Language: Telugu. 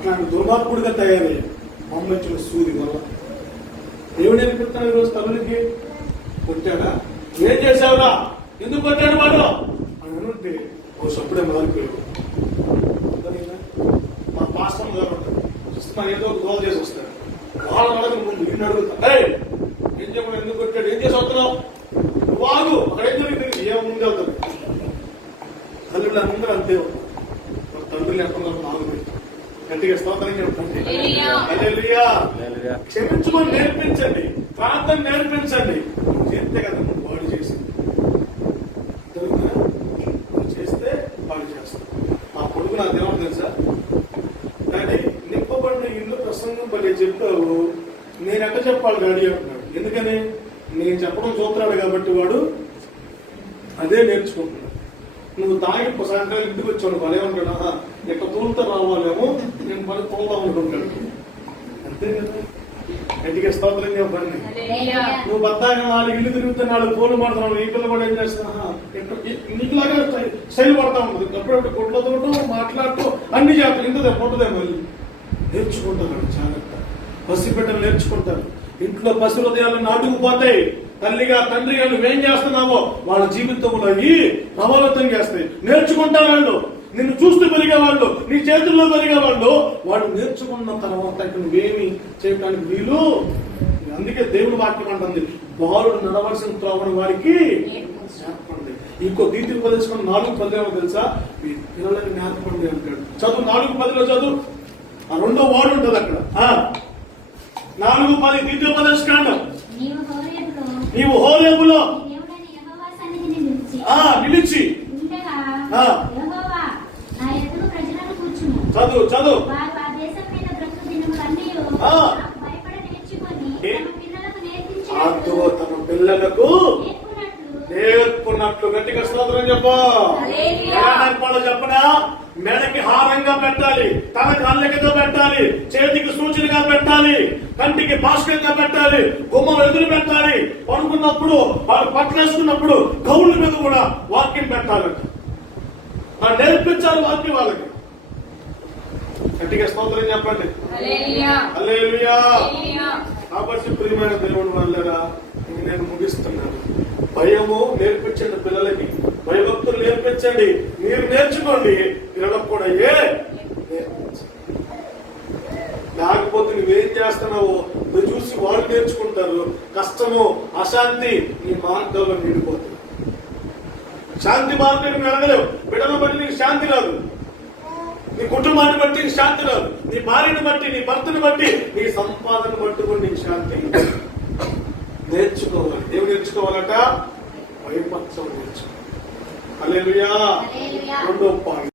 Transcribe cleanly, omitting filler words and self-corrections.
అట్లాంటి దుర్మార్గుడిగా తయారయ్యాడు అమ్మ ఇచ్చిన సూది వల్ల. దేవుడు నేర్పిస్తాను ఈరోజు తల్లికి. కొట్టాడా? ఏం చేశావురా, ఎందుకు కొట్టాడు వాడు అని అనుంటే ఓ సప్పుడే మారిపోయాడు. మా పాస్టర్ గారు ఉంటారు, చూస్తున్నా ఏదో ఒక గోల్ చేసి వస్తాడు. వాళ్ళని అడగని ముందు నిన్ను అడుగుతా, ఏం చెప్పడం, ఎందుకు కొట్టాడు, ఏం చేసి వస్తున్నావు, వాగు అక్కడ ఏం జరిగింది, ఏమో ముందే అవుతుంది. తల్లిళ్ళు అందరూ అంతే ఉంటారు. తండ్రులు ఎక్కడ నాలుగు గట్టిగా స్తోత్రం చెప్పండి. హల్లెలూయా. క్షమించమని నేర్పించండి, ప్రార్థన నేర్పించండి. చేస్తే కదా నువ్వు బాడీ చేసింది, చేస్తే బాడీ చేస్తావు. ఆ కొడుకు నాకు ఏమన్నా తెలుసా, కానీ నింపబడిన ఇల్లు ప్రసంగం పడే చెప్పావు, నేను ఎట్లా చెప్పాలి డాడీ అంటున్నాడు. ఎందుకని నేను చెప్పడం చూస్తున్నాడు కాబట్టి వాడు అదే నేర్చుకుంటున్నాడు. నువ్వు తాగి సాయంత్రం ఇంటికి వచ్చావు, వాళ్ళు ఏమంటాడు, ఎక్కడ తూలుతో రావాలేమో, నేను పని తోలుదాం అనుకుంటాడు. అంతే కదా. గట్టిగా స్తోత్రం చెప్పండి. నువ్వు బత్తాగా 4 ఇల్లు తిరుగుతున్నాడు, ఫోన్లు పడుతున్నావు, ఈ పిల్ల కూడా ఏం చేస్తున్నా నీకులాగా శైలి పడతా ఉంటుంది. అప్పుడప్పుడు గుడ్ల తోటం మాట్లాడుతూ అన్ని చేస్తాడు. ఇంతదే పొట్టుదే మళ్ళీ నేర్చుకుంటారు. జాగ్రత్త. పసిబిడ్డలు నేర్చుకుంటారు. ఇంట్లో పసి హృదయాలు నాటుకుపోతాయి. తల్లిగా తండ్రిగా నువ్వేం చేస్తున్నావో వాళ్ళ జీవితంలో అవి ప్రభావితం చేస్తాయి. నేర్చుకుంటారు వాళ్ళు, నిన్ను చూస్తూ పెరిగేవాళ్ళు, నీ చేతుల్లో పెరిగేవాళ్ళు. వాళ్ళు నేర్చుకున్న తర్వాత నువ్వేమి చేయడానికి వీలు. అందుకే దేవుని వాక్యం అంటుంది, బాలుడు నడవలసిన త్రోవను వారికి నేర్పండి. ఇంకో ద్వితీయోపదేశం 4:10 తెలుసా, మీ పిల్లలకి నేర్పండి అంటాడు. చదువు 4:10 చదువు, ఆ రెండో వాడు ఉంటుంది అక్కడ. 4:10 ద్వితీయోపదేశకాండం. నీవు హోరేబులో నిలిచి చదువు చదువు తమ పిల్లలకు నేర్పున్నట్లు. గట్టిగా స్తోత్రం చెప్పు. ఎలా నేర్పాలో చెప్పనా, మెడకి హారంగా పెట్టాలి, తనకి అల్లెకతో పెట్టాలి, చేతికి సూచనగా పెట్టాలి, కంటికి భాస్కరంగా పెట్టాలి, గుమ్మలు ఎదురు పెట్టాలి. పడుకున్నప్పుడు వాళ్ళు పట్లేసుకున్నప్పుడు కౌళ్ళ మీద కూడా వాక్యం పెట్టాలంట. నేర్పించాలి వాక్యం వాళ్ళకి. గట్టిగా స్తోత్రం చెప్పండి. హల్లెలూయా. కాబట్టి ప్రియమైన దేవుడు వాళ్ళరా, నేను ముగిస్తున్నాను. భయము నేర్పించండి పిల్లలకి, భయభక్తులు నేర్పించండి. మీరు నేర్చుకోండి, పిల్లలకు కూడా లేకపోతే నువ్వేం చేస్తున్నావో నువ్వు చూసి వాళ్ళు నేర్చుకుంటారు. కష్టము అశాంతి నీ మార్గంలో నిండిపోతుంది. శాంతి మార్గం నువ్వు ఎడగలేవు. బిడ్డను బట్టి నీకు శాంతి రాదు, నీ కుటుంబాన్ని బట్టి నీకు శాంతి రాదు, నీ భార్యను బట్టి, నీ భర్తను బట్టి, నీ సంపాదన పట్టుకుని నీకు శాంతి. నేర్చుకోవాలి. ఏమి నేర్చుకోవాలట? భయపరచడం నేర్చుకోవాలి. హల్లెలూయా. 2వ పాయింట్.